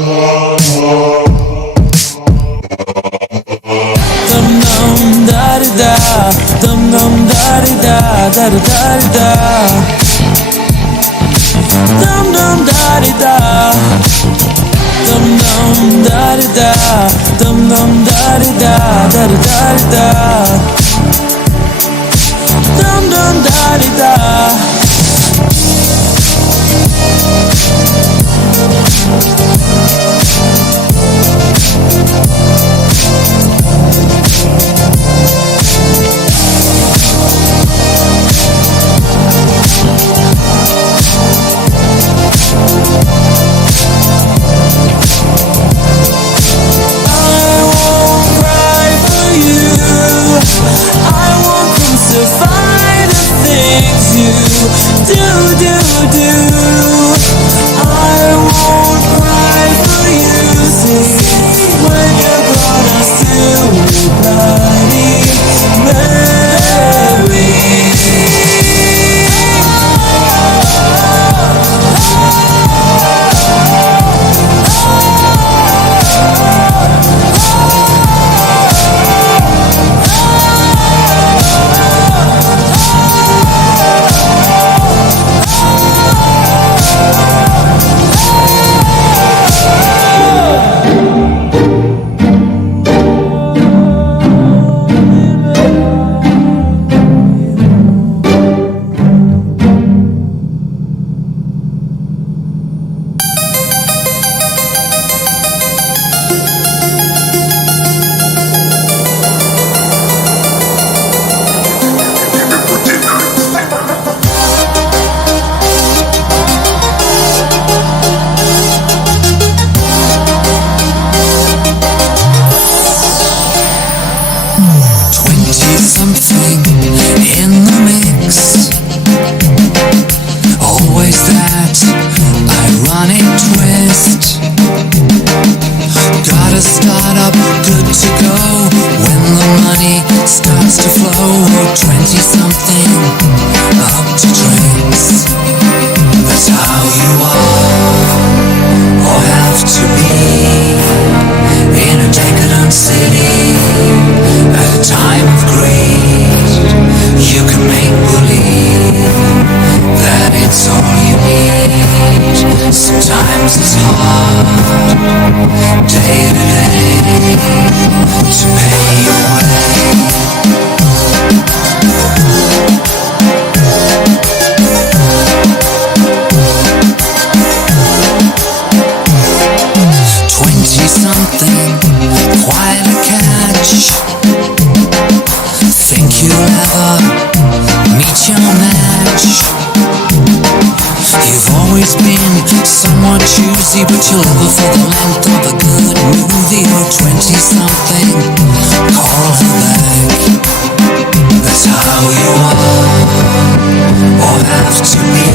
dum da di da, dum da di da da di da, dum da di da, dum da di da, dum da di da da di da, dum da di da. But you'll live for the length of a good movie. Or 20-something, call her back. That's how you are, or have to be,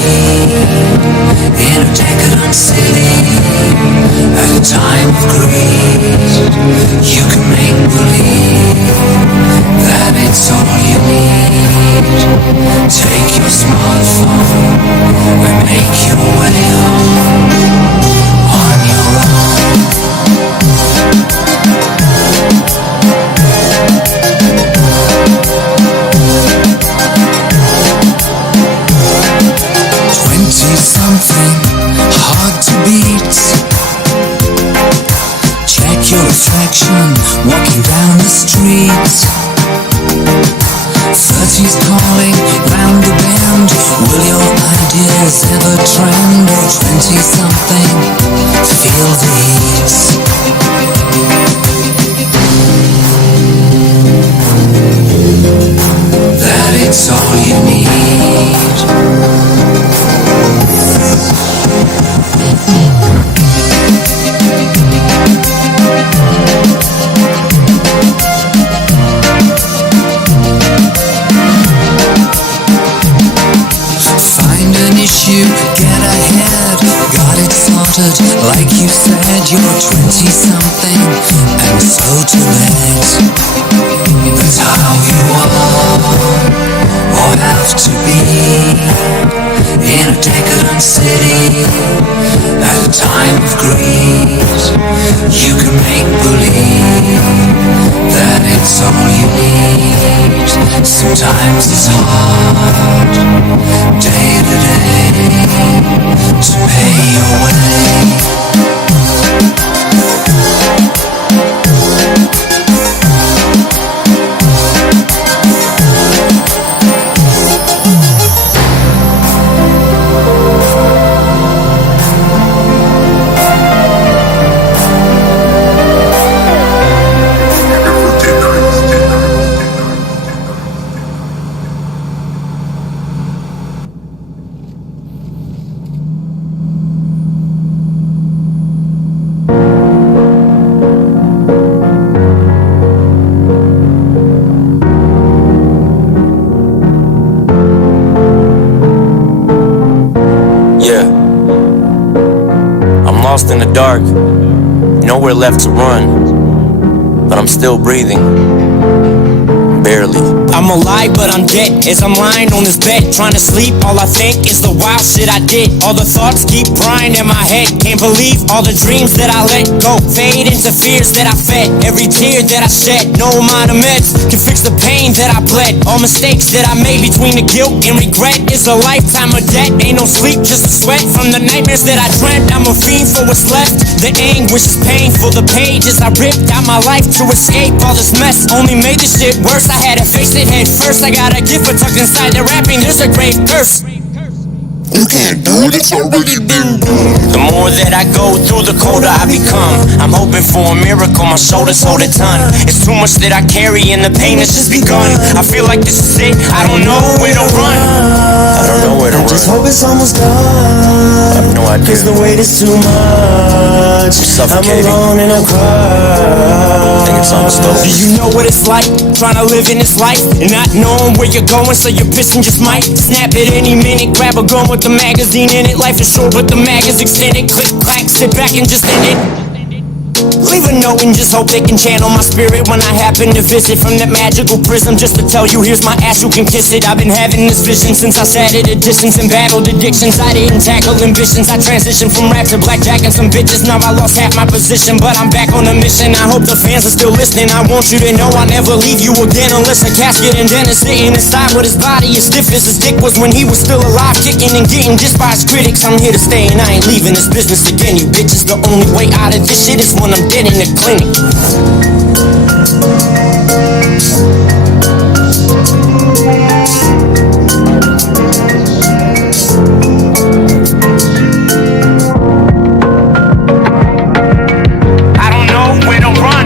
in a decadent city, at a time of greed. You can make believe that it's all you need. Take your smartphone and make your way home. Something hard to beat. Check your reflection walking down the street. 30's calling round the bend. Will your ideas ever trend? Or 20-something feel the heat? That it's all you need. Get ahead, got it sorted, like you said, you're 20-something, and so to let. That's how you are, or have to be, in a decadent city, at a time of greed. dark, nowhere left to run, but I'm still breathing, barely. I'm alive, but I'm dead. As I'm lying on this bed, trying to sleep, all I think is the wild shit I did. All the thoughts keep crying in my head. Can't believe all the dreams that I let go fade into fears that I fed. Every tear that I shed, no amount of meds can fix the pain that I bled. All mistakes that I made between the guilt and regret is a lifetime of debt. Ain't no sleep, just a sweat from the nightmares that I dreamt. I'm a fiend for what's left. The anguish is painful. The pages I ripped out my life to escape all this mess only made this shit worse. I had to face it head first. I got a gift for tucked inside the rapping. There's a grave curse. You can't do it, it's already been done. The more that I go through, the colder I become. I'm hoping for a miracle, my shoulders hold a ton. It's too much that I carry and the pain has just begun. I feel like this is it, I don't know where to run. I don't know where to run. Just hope it's almost done. I have no idea. Cause the weight is too much. I'm suffocating. I'm alone and I'm crying. I think it's almost over. Do you know what it's like, trying to live in this life and not knowing where you're going, so your piston just might snap at any minute. Grab a gun with the magazine in it. Life is short but the mag is extended. Click, clack, sit back and just end it. Leave a note and just hope they can channel my spirit when I happen to visit from that magical prism. Just to tell you, here's my ass, you can kiss it. I've been having this vision since I sat at a distance and battled addictions. I didn't tackle ambitions. I transitioned from rap to blackjack and some bitches. Now I lost half my position, but I'm back on a mission. I hope the fans are still listening. I want you to know I'll never leave you again unless a casket and then is sitting inside with his body as stiff as his dick was when he was still alive, kicking and getting dissed by his critics. I'm here to stay and I ain't leaving this business again, you bitches. The only way out of this shit is when I'm dead in the clinic. I don't know where to run.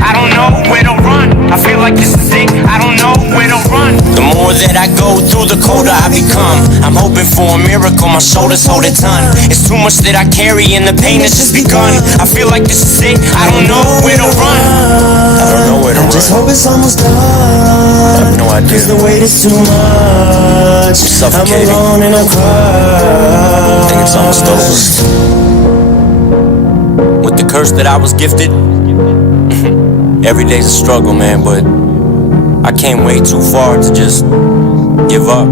I don't know where to run. I feel like this is it. I don't know where to run. The more that I go through, the colder I become. I'm hoping for a miracle, my shoulders hold a ton. It's too much that I carry and the pain has just begun. I feel like this is it, I don't know where to run. I don't know where to run. Just hope it's almost done. I have no idea. Cause the weight is too much. I'm suffocating. I'm alone and I'm crying. I think it's almost over. With the curse that I was gifted, every day's a struggle, man, but I came way too far to just give up.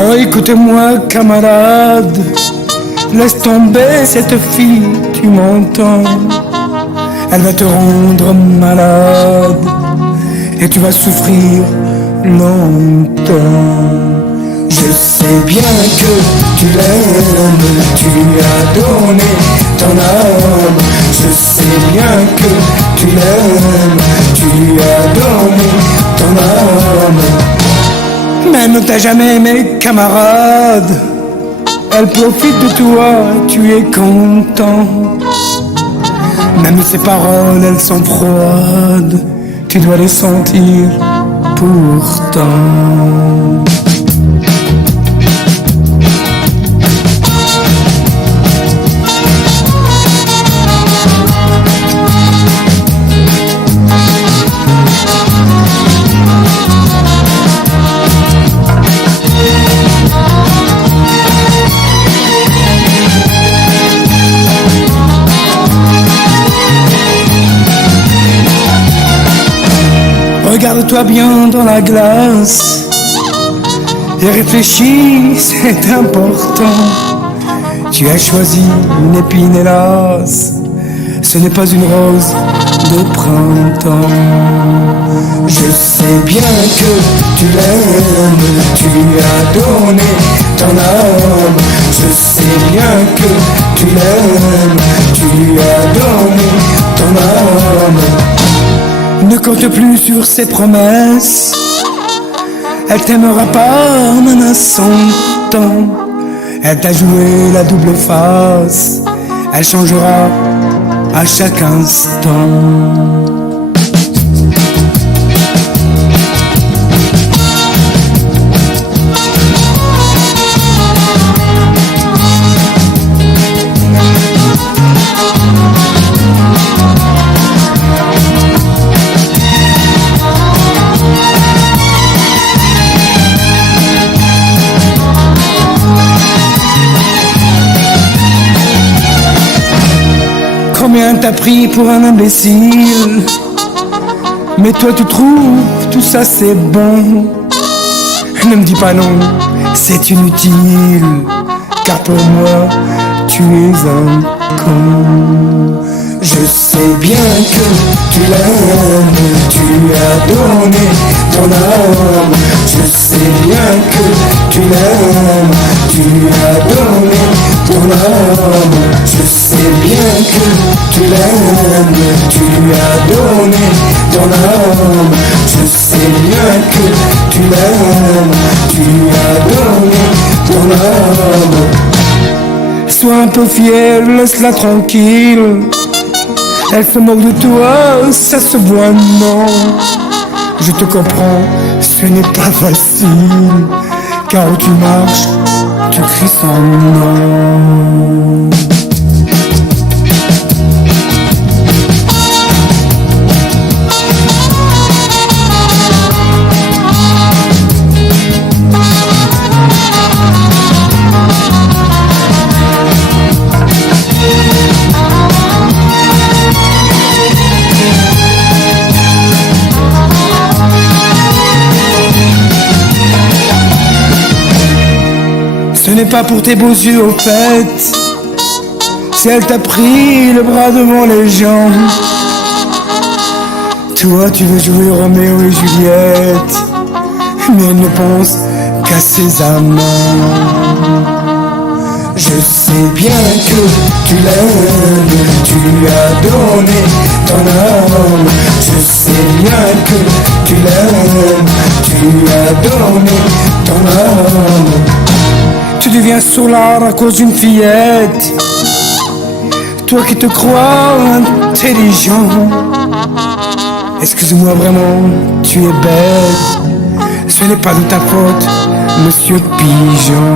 Oh, écoute-moi, camarade, laisse tomber cette fille, tu m'entends? Elle va te rendre malade et tu vas souffrir longtemps. Je sais bien que tu l'aimes, tu lui as donné ton âme. Je sais bien que tu l'aimes, tu lui as donné ton âme. Mais ne t'a jamais aimé, camarade. Elle profite de toi, tu es content. Même ses paroles, elles sont froides. Tu dois les sentir pourtant. Regarde-toi bien dans la glace et réfléchis, c'est important. Tu as choisi une épine, hélas, ce n'est pas une rose de printemps. Je sais bien que tu l'aimes, tu lui as donné ton âme. Je sais bien que tu l'aimes, tu lui as donné ton âme. compte plus sur ses promesses. Elle t'aimera pas en un instant. Elle t'a joué la double face. Elle changera à chaque instant. Combien t'as pris pour un imbécile? Mais toi tu trouves tout ça c'est bon. Ne me dis pas non, c'est inutile. Car pour moi tu es un con. Je sais bien que tu l'aimes, tu as donné ton âme. Je sais bien que tu l'aimes, tu as donné ton âme. Je sais bien que tu l'aimes, tu as donné ton âme. Je sais bien que tu l'aimes, tu as donné ton âme. Sois un peu fier, laisse-la tranquille. Elle se moque de toi, ça se voit, non. Je te comprends, ce n'est pas facile. Car où tu marches, tu cries son nom. Ce n'est pas pour tes beaux yeux au fait. Si elle t'a pris le bras devant les gens. Toi tu veux jouer Roméo et Juliette, mais elle ne pense qu'à ses amants. Je sais bien que tu l'aimes, tu as donné ton âme. Je sais bien que tu l'aimes, tu as donné ton âme. Tu deviens sourd à cause d'une fillette. Toi qui te crois intelligent. Excuse-moi vraiment, tu es bête. Ce n'est pas de ta faute, Monsieur Pigeon.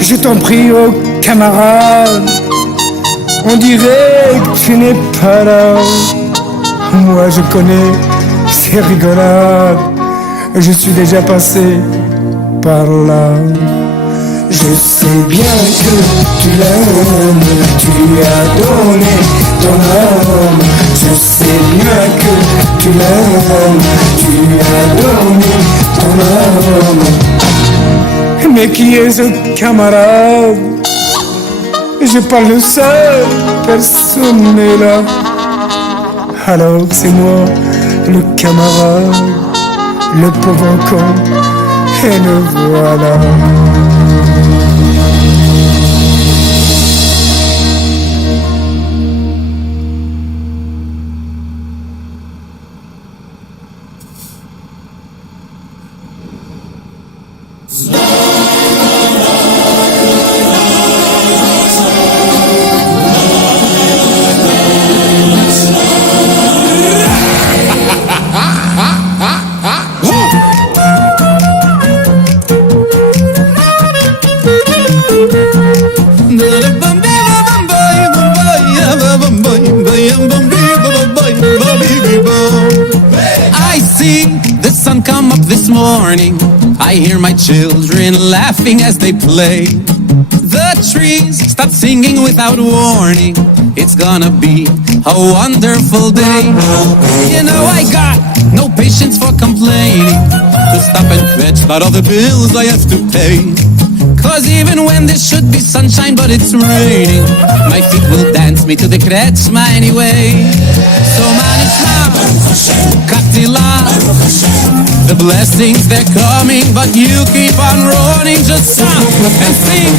Je t'en prie, oh camarade, on dirait que tu n'es pas là. Moi je connais ces rigolades, je suis déjà passé par là. Je sais bien que tu l'aimes, tu as donné ton âme. Je sais bien que tu l'aimes, tu as donné ton âme. Mais qui est ce camarade? Je parle seul, personne n'est là. Alors c'est moi, le camarade, le pauvre con, et le voilà. I see the sun come up this morning. I hear my children laughing as they play. The trees start singing without warning. it's gonna be a wonderful day. You know I got no patience for complaining, to stop and fetch out all the bills I have to pay. Cause even when there should be sunshine but it's raining, my feet will dance me to the Kretschma anyway. So man, it's love, Katila. The blessings they're coming, but you keep on running. Just stop and sing.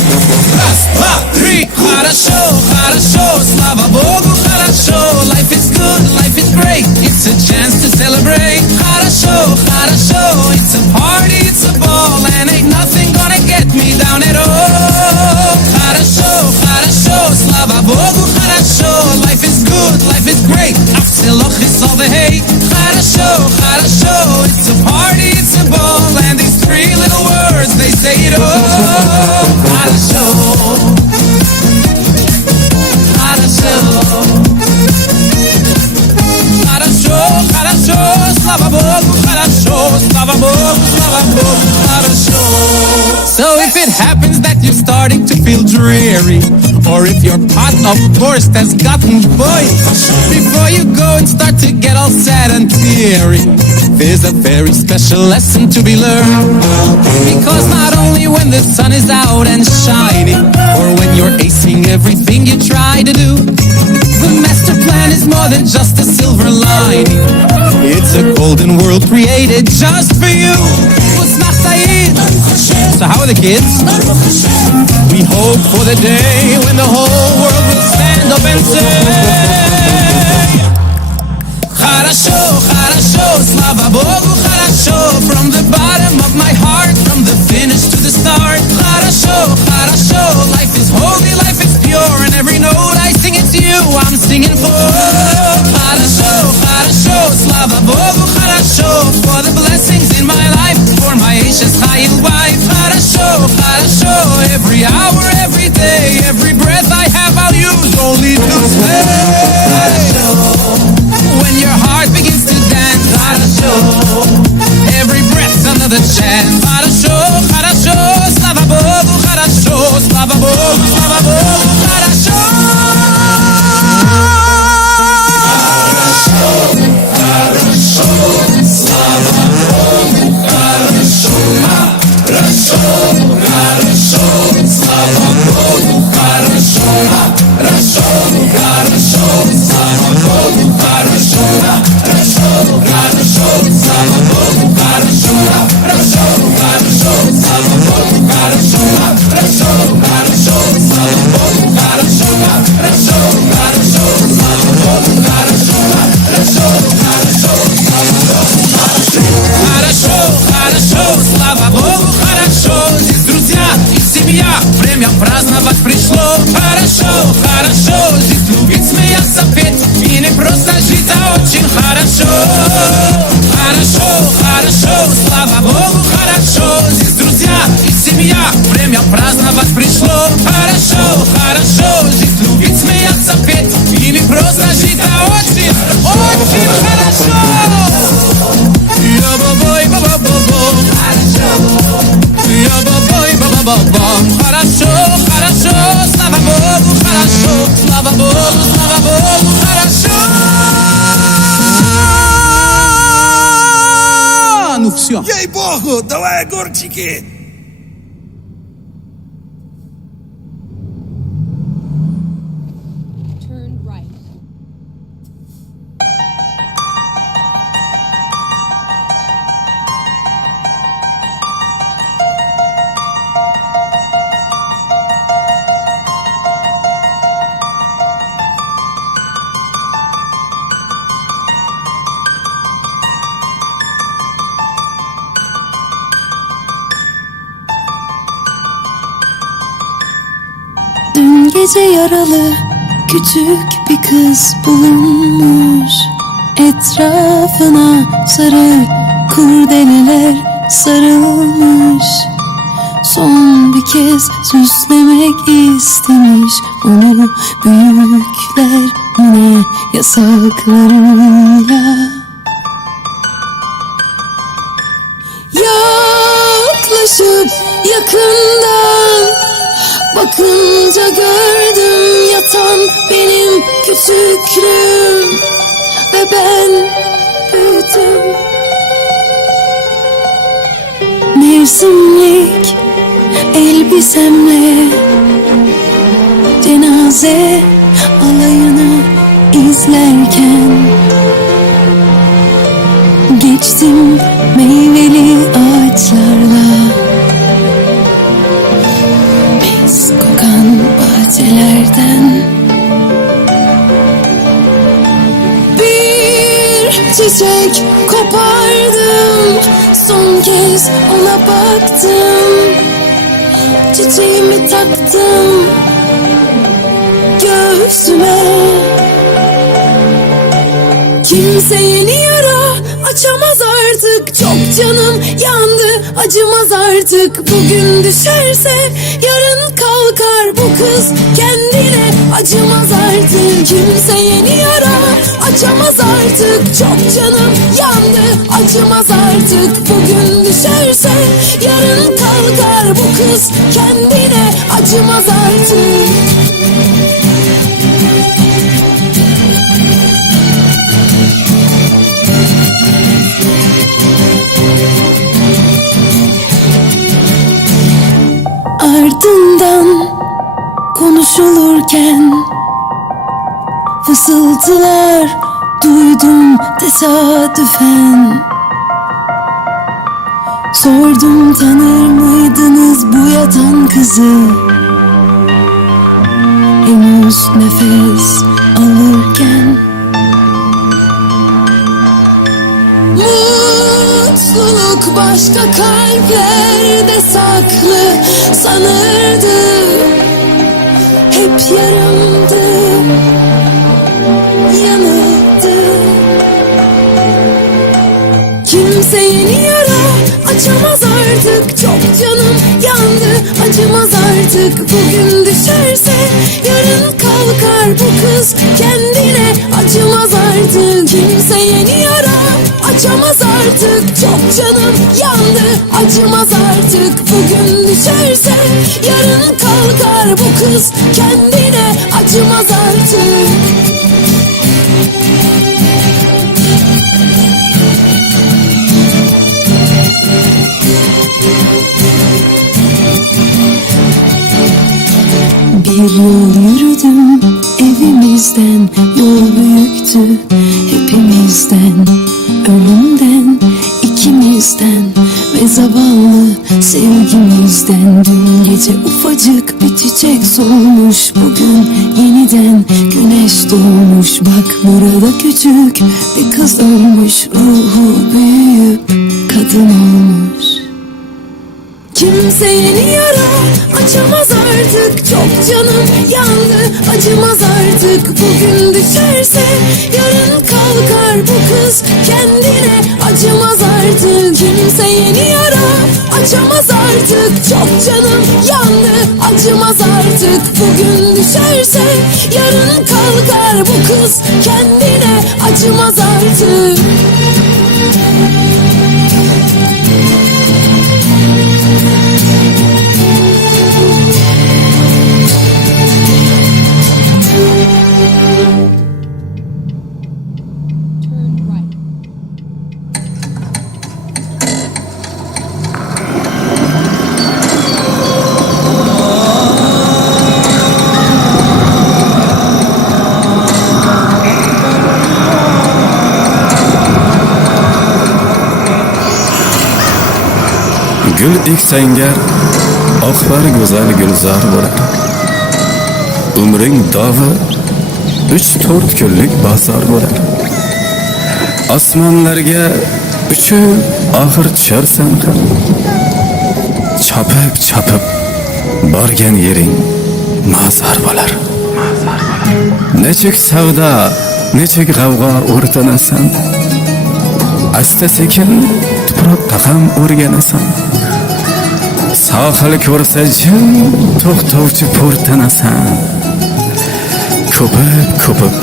Раз, два, три. Хорошо, хорошо, слава Богу, хорошо. Life is good, life is great. It's a chance to celebrate. Хорошо, хорошо. It's a party, it's a ball, and ain't nothing gonna get me down at all. Хорошо, хорошо, слава Богу, хорошо. Life is good, life is great. Afselach is all the hate. Хорошо, хорошо. It's a party, it's a ball, and these three little words, they say it all. Хорошо, хорошо, хорошо, хорошо, слава Богу, хорошо, слава Богу, слава Богу, хорошо. So if it happens that you're starting to feel dreary, or if your pot of course has gotten boiled, before you go and start to get all sad and teary, there's a very special lesson to be learned. Because not only when the sun is out and shining, or when you're acing everything you try to do, the master plan is more than just a silver lining. It's a golden world created just for you. So how are the kids? We hope for the day when the whole world will stand up and say Хорошо, хорошо, слава Богу, хорошо. From the bottom of my heart, from the finish to the start. Хорошо, хорошо, life is holy, life is pure, and every note I sing it's you I'm singing for. Хорошо, хорошо, слава Богу, хорошо. For the blessings in my life, for my Ashes Chayil wife. Хорошо, хорошо, every hour, every day, every breath I have I'll use only to say when your heart begins to dance. Хорошо, every breath's another chance. Хорошо, хорошо, слава Богу, хорошо. Слава Богу, слава Богу, хорошо. Хорошо, слава Богу, хорошо. Хорошо, хорошо, слава Богу, хорошо. Хорошо, хорошо, слава Богу, хорошо. Хорошо, хорошо, слава Богу, хорошо. Хорошо, хорошо, слава Богу, хорошо. Хорошо, хорошо, слава Богу, хорошо. Хорошо, хорошо, слава Богу, хорошо. Хорошо, хорошо, слава Богу, хорошо. Хорошо, хорошо, слава Богу, хорошо. Здесь друзья и семья, время праздновать пришло. Хорошо, хорошо, здесь любить, смеяться, петь и не просто жить, а очень хорошо. Хорошо, хорошо, слава Богу, хорошо. Здесь друзья и семья, время праздновать пришло. Хорошо, хорошо, здесь любить, смеяться, петь и не просто жить, а очень, очень хорошо. Я-ба-бой, ба-ба-ба-бом. Я-ба-бой, ба-ба-ба-бом. Хорошо, хорошо, слава Богу, хорошо. Слава Богу, слава Богу, хорошо. Ну все. Ей-богу, давай огурчики! Turn right. Dün gece yaralı küçük bir kız bulunmuş. Etrafına sarı kurdeleler sarılmış. Son bir kez süslemek istemiş onu büyükler yine yasaklarıyla. Yaklaşıp yakından bakınca gördüm yatan benim küçüklüğüm ve ben büyüdüm. Mevsimlik elbisemle cenaze alayını izlerken geçtim meyveli ağaçlarla, mis kokan bahçelerden. Bir çiçek kopardım, son kez ona baktım. Çiçeğimi taktım göğsüme. Kimse yeni yara açamaz artık. Çok canım yandı, acımaz artık. Bugün düşerse yarın kalkar bu kız kendine, acımaz artık. Kimse yeni yara açamaz artık. Çok canım yandı, acımaz artık. Bugün düşerse yarın kalkar bu kız kendine, acımaz artık. Ardından konuşulurken fısıltılar duydum tesadüfen. Sordum, tanır mıydınız bu yatan kızı? Henüz nefes alırken. Mutluluk başka kalplerde saklı sanırdım. Hep yarımdı, yanıldı. Kimse yeni yara açamaz artık. Çok canım yandı, acımaz artık. Bugün düşerse yarın kalkar bu kız kendine, acımaz artık. Kimse yeni yara açamaz artık. Çok canım yandı, acımaz artık. Bugün düşerse yarın kalkar bu kız kendine, acımaz artık. Bir yol yürüdüm evimizden, yol büyüktü hepimizden. Ölümden, ikimizden ve zavallı sevgimizden. Dün gece ufacık bir çiçek solmuş, bugün yeniden güneş doğmuş. Bak burada küçük bir kız ölmüş, ruhu büyüyüp kadın olmuş. Kimse yeni yara açamaz artık. Çok canım yandı, acımaz artık. Bugün düşerse yarın kalkar bu kız kendine, acımaz artık. Kimse yeni yara açamaz artık. Çok canım yandı, acımaz artık. Bugün düşerse yarın kalkar bu kız kendine, acımaz artık. Gül eksangga oqbar go'zal gulzor bo'lar. Umring dog'i 3-4 kunlik bozor bo'lar. Osmonlarga uchib oxir tusharsan ham, chopib borgan yering mozor bo'lar. Nechuk savdo, nechuk g'avg'o o'rtanasan. Asta sekin tuproqqa ham o'rganasan. Sohil ko'rsa jim to'xtovchi po'rtanasan. Ko'pib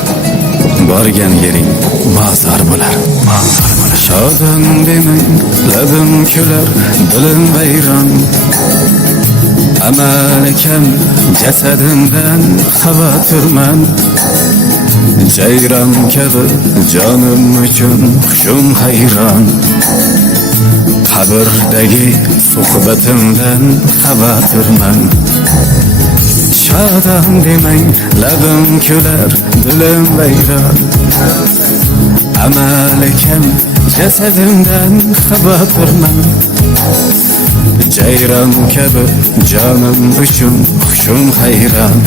borgan yering mozor bo'lar. Shodon demang, labim kular, dilim vayron. Amal kam jasadimdan xavotirman. Ceyran kabi jonim uchun hushim hayron. Qabrdagi suhbatimdan xavotirman. Shodam demang, labim kular, dilim vayron. Amal ekan jasadimdan xavotirman. Ceyran kabi jonim uchun hushim hayron.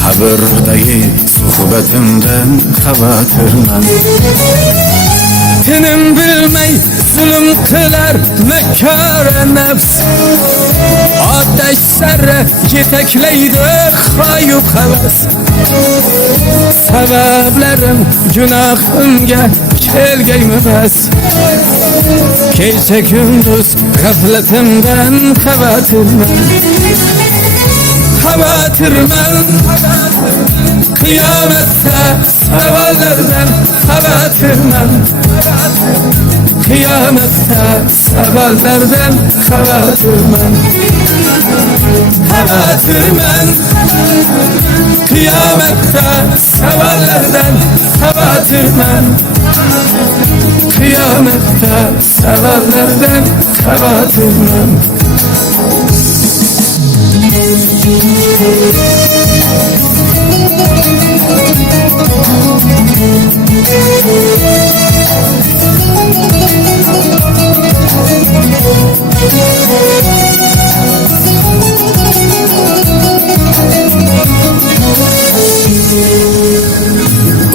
Qabrdagi suhbatimdan xavotirman. Tinim bilmay zulm qilar makara nafs. Otash sari yetaklaydi xoyu havas. Sabablarim gunohimga kelgaymas. Kecha kunduz g'aflatimdan xavotirman. Xavotirman. Qiyomatda savollardan xavotirman. Qiyomatda savollardan xavotirman. Xavotirman. Qiyomatda savollardan xavotirman. Qiyomatda savollardan xavotirman.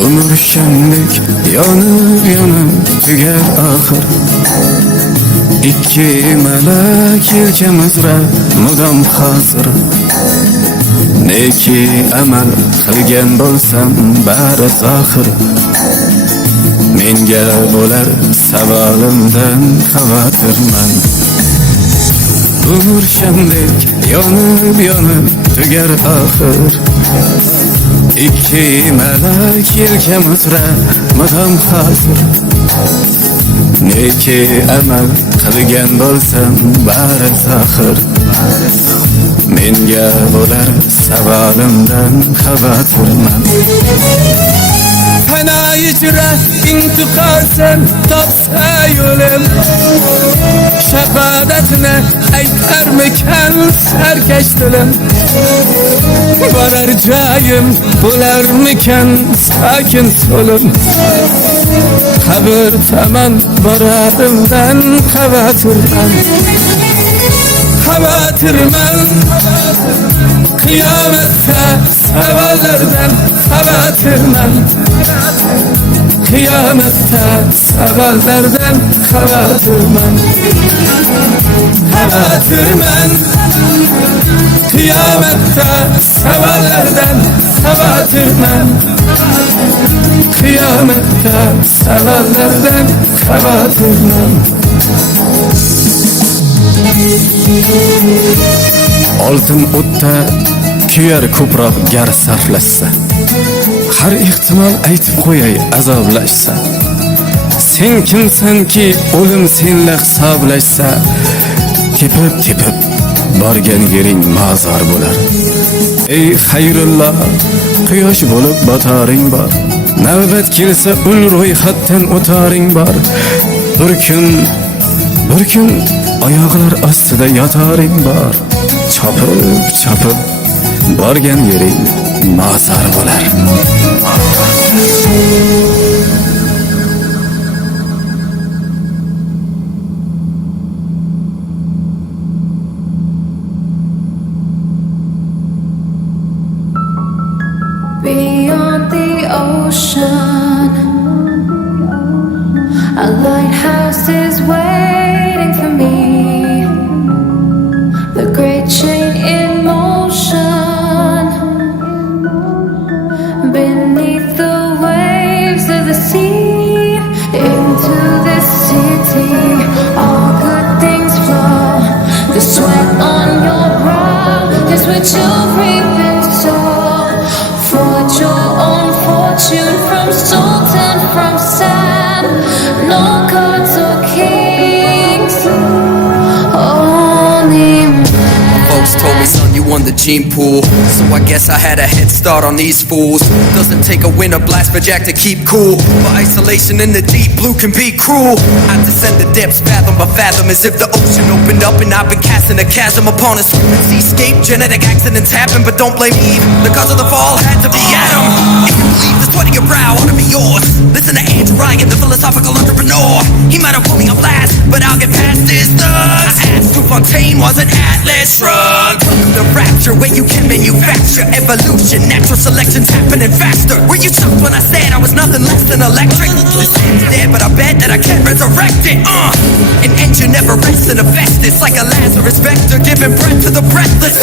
Umr shamdek yonib tugar oxir. Ikki malak yelkamizra mudom hozir. Neki amal qilgan bo'lsam bari zohir. Menga bo'lar savolimdan xavotirman. Umr shamdek yonib tugar oxir. Ikki malak yelkamizra mudom hozir. Neki amal qilgan bo'lsam bari zohir. Menga bo'lar savolimdan xavotirman. Fana ijra intiqosan topsa yo'lim. Shahodatni aytarmikan sarkash dilim. Borar joyim bo'larmikan sakin so'lim. Qabr tomon borarimdan xavotirman. Xavotirman. Qiyomatda savollardan xavotirman. Qiyomatda savollardan xavotirman. Xavotirman. Qiyomatda savollardan xavotirman. Qiyomatda savollardan xavotirman. Oltin o'tda kuyar ko'proq gar sarflashsa. Har ehtimol aytib qo'yay azoblashsa. Sen kimsanki o'lim senla hisoblashsa. Tepib borgan yering ma'zor bo'lar. Ey xayrulloh, quyosh bo'lib botaring bor. Navbat kelsa ul ro'yxatdan o'taring bor. Bir kun oyoqlar ostida yotaring bor. Chopib borgan yering ma'zor bo'lar. Beyond the ocean, a lighthouse is waiting for me. The great chain in motion beneath the waves of the sea. Into this city, all good things flow. The sweat on your brow is what you reap and sow. Forge your own fortune from salt and from sand. No gods or kings, only man. Folks told Son, you won the gene pool, so I guess I had a head start on these fools. Doesn't take a winter blast for Jack to keep cool, but isolation in the deep blue can be cruel. I descend the depths fathom by fathom, as if the ocean opened up and I've been casting a chasm upon a swimming seascape. Genetic accidents happen, but don't blame Eve. The cause of the fall had to be Adam. If you believe the sweat of your brow ought to be yours, listen to Andrew Ryan, the philosophical entrepreneur. He might have put me on blast, but I'll get past this thus. I asked who Fontaine was an Atlas Shrugged. The rapture where you can manufacture evolution, natural selection's happening faster. Were you shocked when I said I was nothing less than electric? This thing's dead, but I bet that I can resurrect it. An engine never rests in a Vestas, like a Lazarus vector giving breath to the breathless.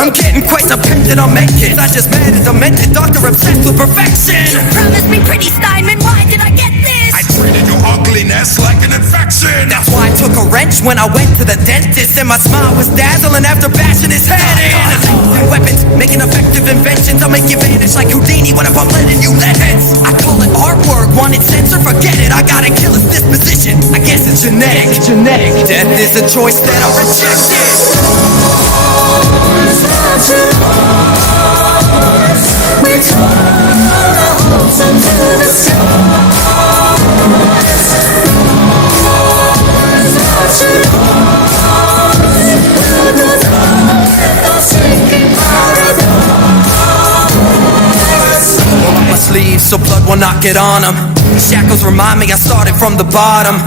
I'm getting quite dependent on medkits. I just met a demented doctor obsessed with perfection. You promised me pretty Steinman, why did I get this? I treated your ugliness like an infection. That's why I took a wrench when I went to the dentist, and my smile was dazzling after bashing his head in. Weapons, making effective inventions. I'll make you vanish like Houdini when I'm letting you let heads. I call it artwork, want it censored, forget it. I gotta kill his disposition, I guess it's genetic. Death is a choice that I rejected. We turn our hopes into the Sleeves, so blood will not get on them. These shackles remind me I started from the bottom.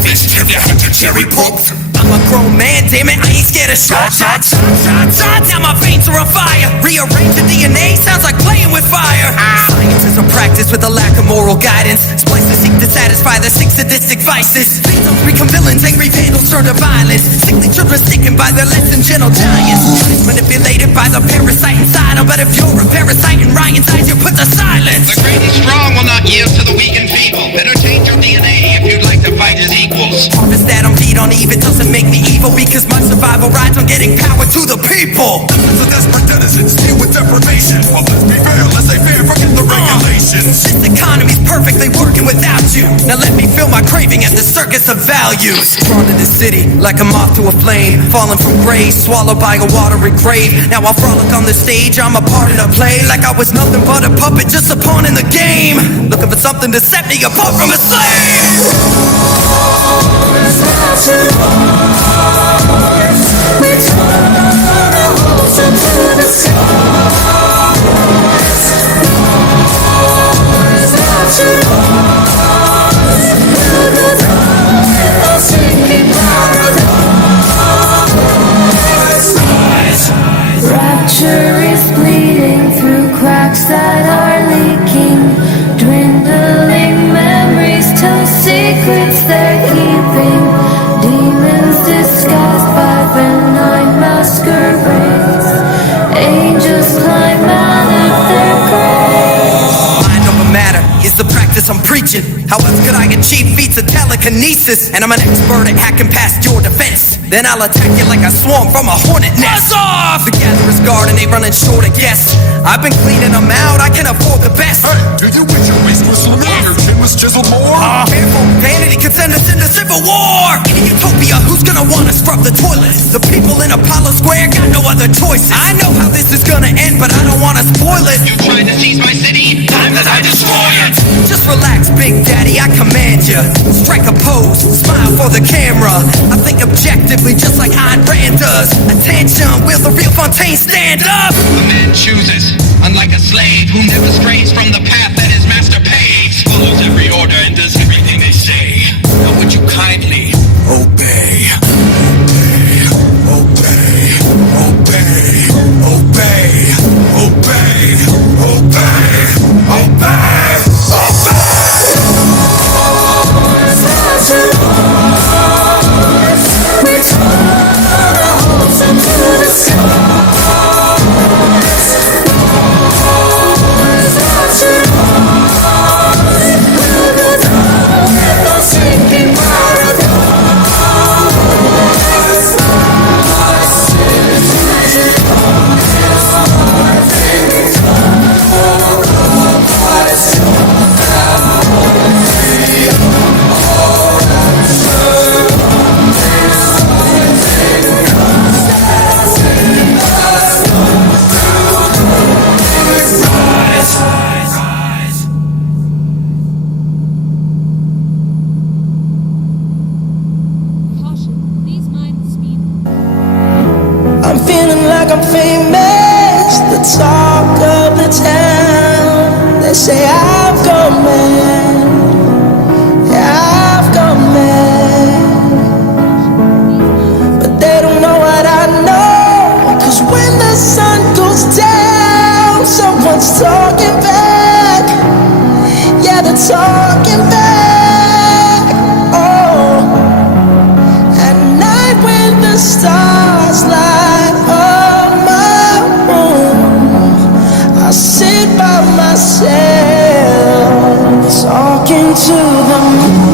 Fist, have you had your cherry pulp? I'm a grown man, damn it, I ain't scared of shots. Now my veins are on fire. Rearrange the DNA sounds like playing with fire. Science is a practice with a lack of moral guidance. Splices seek to satisfy their sick sadistic vices. Victims become villains, angry vandals turn to violence. Sickly children sticking by their less than gentle giants. Manipulated by the parasite inside them. But if you're a parasite in Ryan's eyes, you put the silence. The great and strong will not yield to the weak and feeble. Better change your DNA if you'd like to fight as equals. Harvest that I'm feed on Eve, it doesn't make me evil, because my survival rides on getting power to the people. Millions of desperate denizens deal with deprivation. Well, let's be fair, let's say fair, forget the regulations. This economy's perfectly working without you. Now let me feel my craving at the circus of values. Drawn to the city like a moth to a flame, falling from grace, swallowed by a watery grave. Now I frolic on the stage, I'm a part of the play, like I was nothing but a puppet, just a pawn in the game, looking for something to set me apart from a slave. We turn our hopes into the stars. Rapture is bleeding through cracks that are leaking, dwindling memories tell secrets they're keeping. Demons disguised by benign masquerades, angels climb out of their graves. Mind over matter is the practice I'm preaching. How else could I achieve feats of telekinesis? And I'm an expert at hacking past your defense. Then I'll attack you like a swarm from a hornet nest. Buzz off! The gatherer's guard and they running short of guests. I've been cleaning them out, I can afford the best. Hey, do you wish your waist was slimmer and your chin was chiseled more? Careful, vanity could send us into civil war. In a utopia, who's gonna wanna scrub the toilets? The people in Apollo Square got no other choices. I know how this is gonna end, but I don't wanna spoil it. You tried to seize my city, time that I destroy it. Just relax, Big Daddy, I command ya. Strike a pose, smile for the camera. I think objectively, just like Ayn Rand does. Attention, will the real Fontaine stand up? The man chooses, unlike a slave who never strays from the path that his master paves. Follows every order and does everything they say. Now would you kindly obey? Obey, obey, obey, obey, obey, obey, obey. We turn our hopes into the stars. say I've gone mad. Yeah, I've gone mad. But they don't know what I know. 'Cause when the sun goes down, someone's talking back. Yeah, they're talking back. Oh, at night when the stars light on my room, I sit by myself, talking to the moon.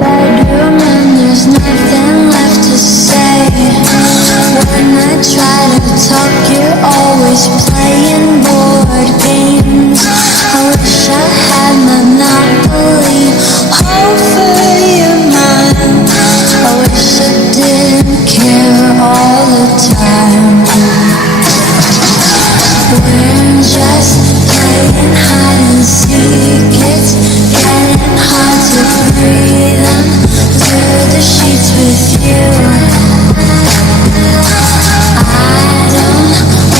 Bedroom and there's nothing left to say. When I try to talk, you're always playing board games. I wish I had Monopoly over your mind. I wish I didn't care all the time. We're just playing hide and seek. It's getting hard to breathe. I'm through the sheets with you. I don't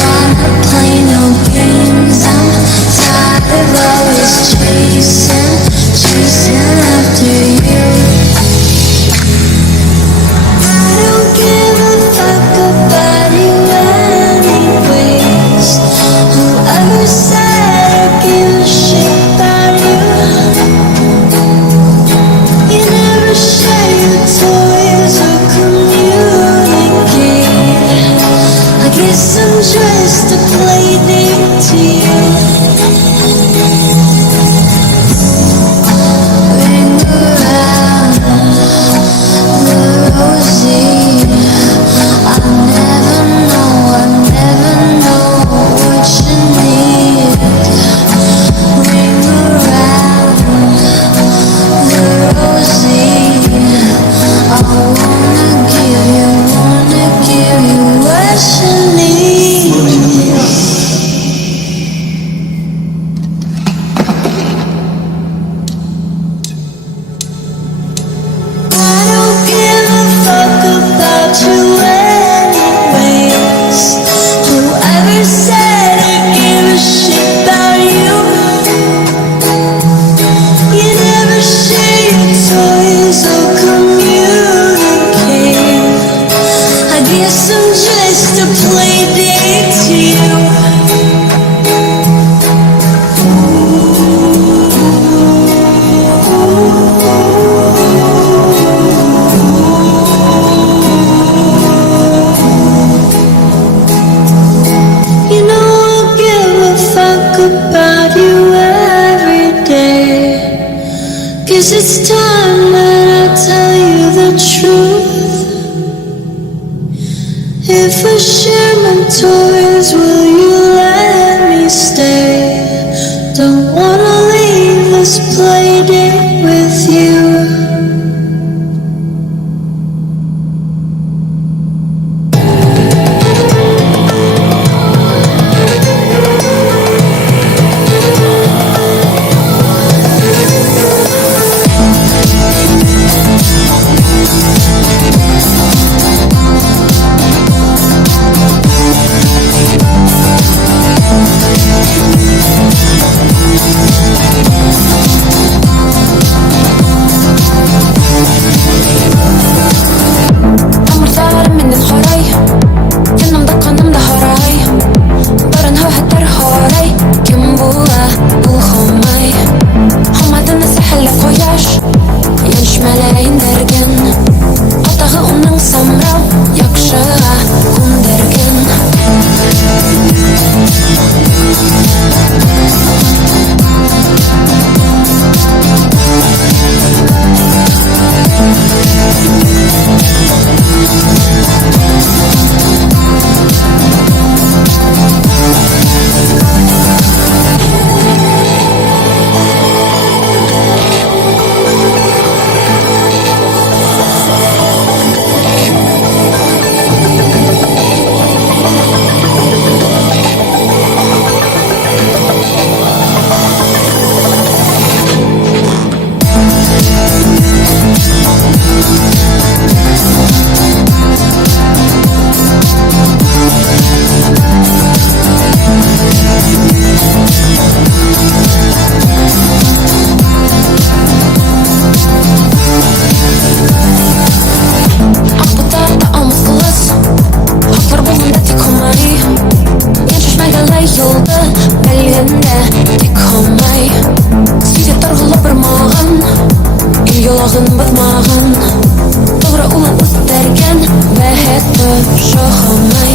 wanna play no games. I'm tired of always chasing after you. I don't give a fuck about you anyways. Whoever said I give a shit about you. You never share your toys or communicate. I guess I'm just a play date to you. Ring around the rosy. I'll never know what you need. Ring around the rosy. I wanna give you what you need. I don't give a fuck about you anyways. Whoever said I give a shit about you. You never share your toys or communicate. I guess I'm just a play date to you. You know I give a fuck about you every day. 'Cause it's time that I tell you the truth. If I share my toys, will you let me stay? Don't wanna leave this play date with you. Ilgilagın batmagın To'g'ri ulan o'ttirgan va hatto shohimay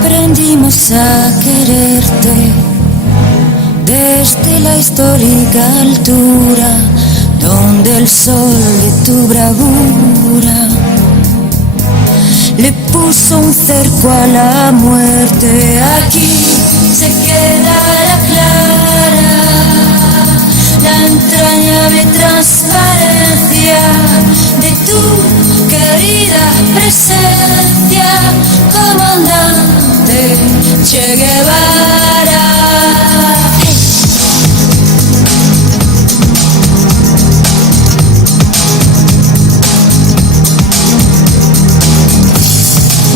Aprendimos a quererte desde la histórica altura donde el sol de tu bravura le puso un cerco a la muerte. Aquí se queda la clara, la entrañable transparencia de tu querida presencia, comandante Che Guevara.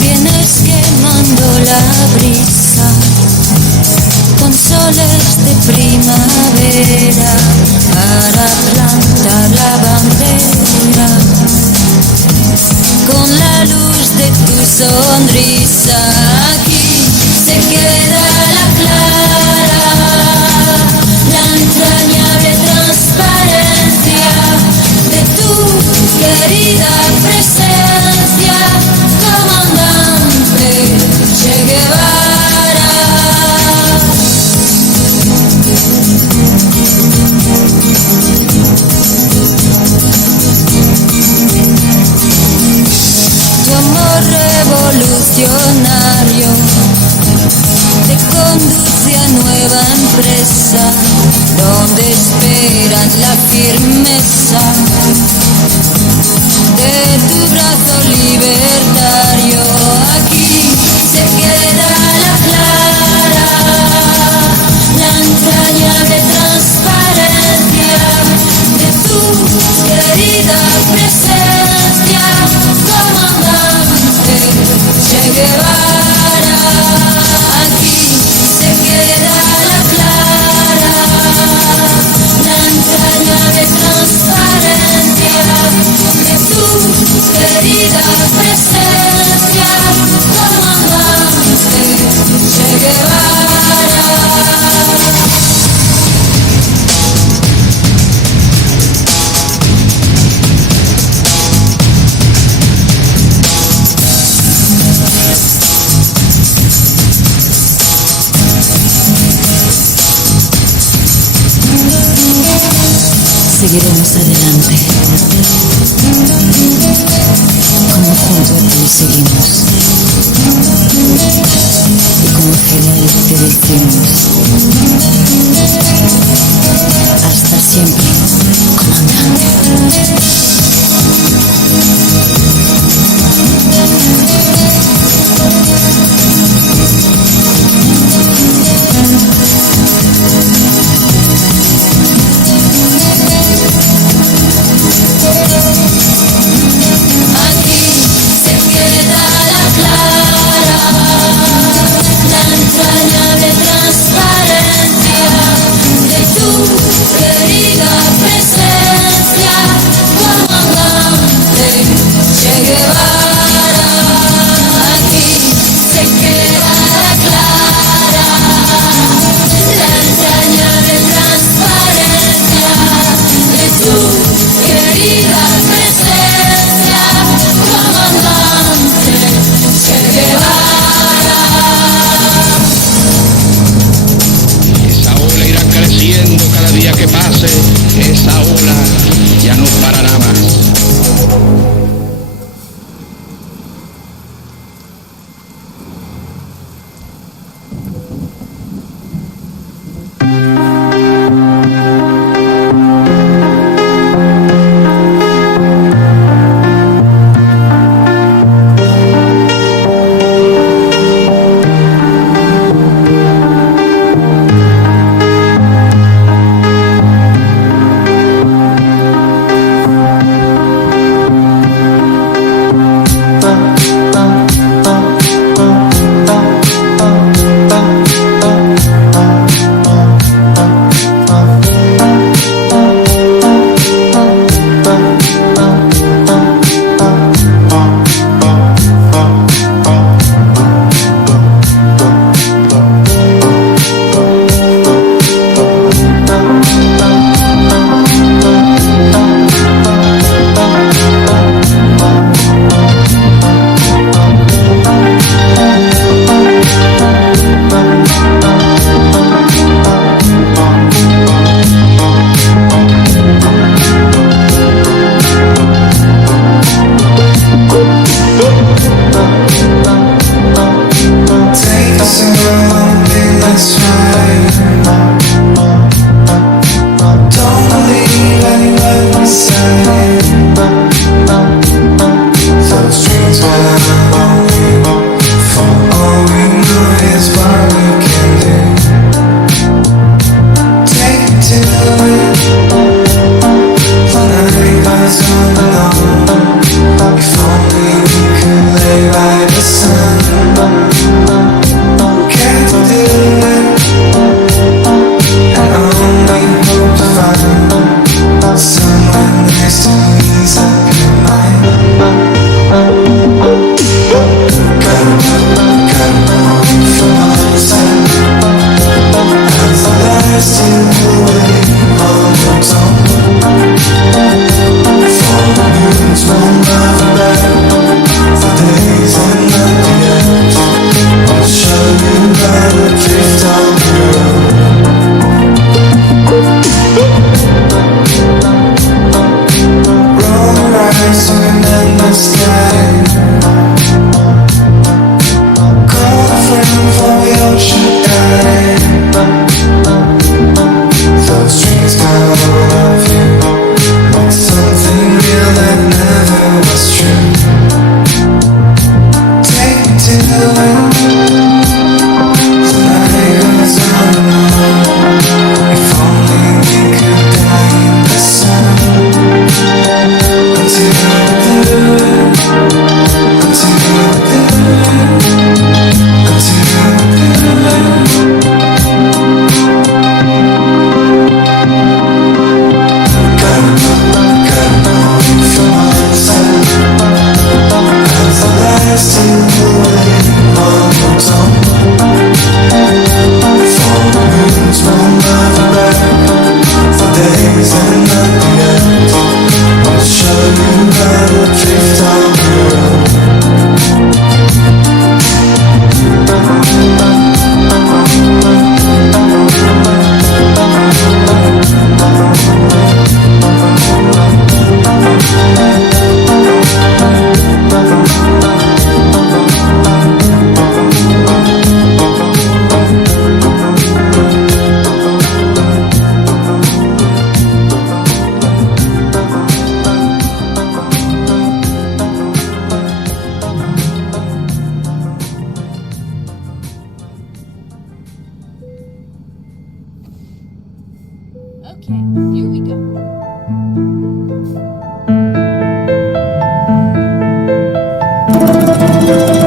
Vienes quemando la brisa con soles de primavera para plantar la bandera con la luz de tu sonrisa. Aquí se queda la clara, la entrañable transparencia de tu querida presencia, comandante Che Guevara. Tu amor revolucionario te conduce a nueva empresa donde esperan la firmeza de tu brazo libertario. Aquí se queda la clara, la entrañable transparencia de tu querida presencia, comandante Che Guevara. Aquí se queda la clara, la entrañable transparencia de tu querida presencia, comandante Che Guevara. seguiremos adelante. Como junto a ti seguimos. Y como Fidel te decimos, hasta siempre, comandante. Aquí se queda la clara, la entrañable transparencia de tu querida Thank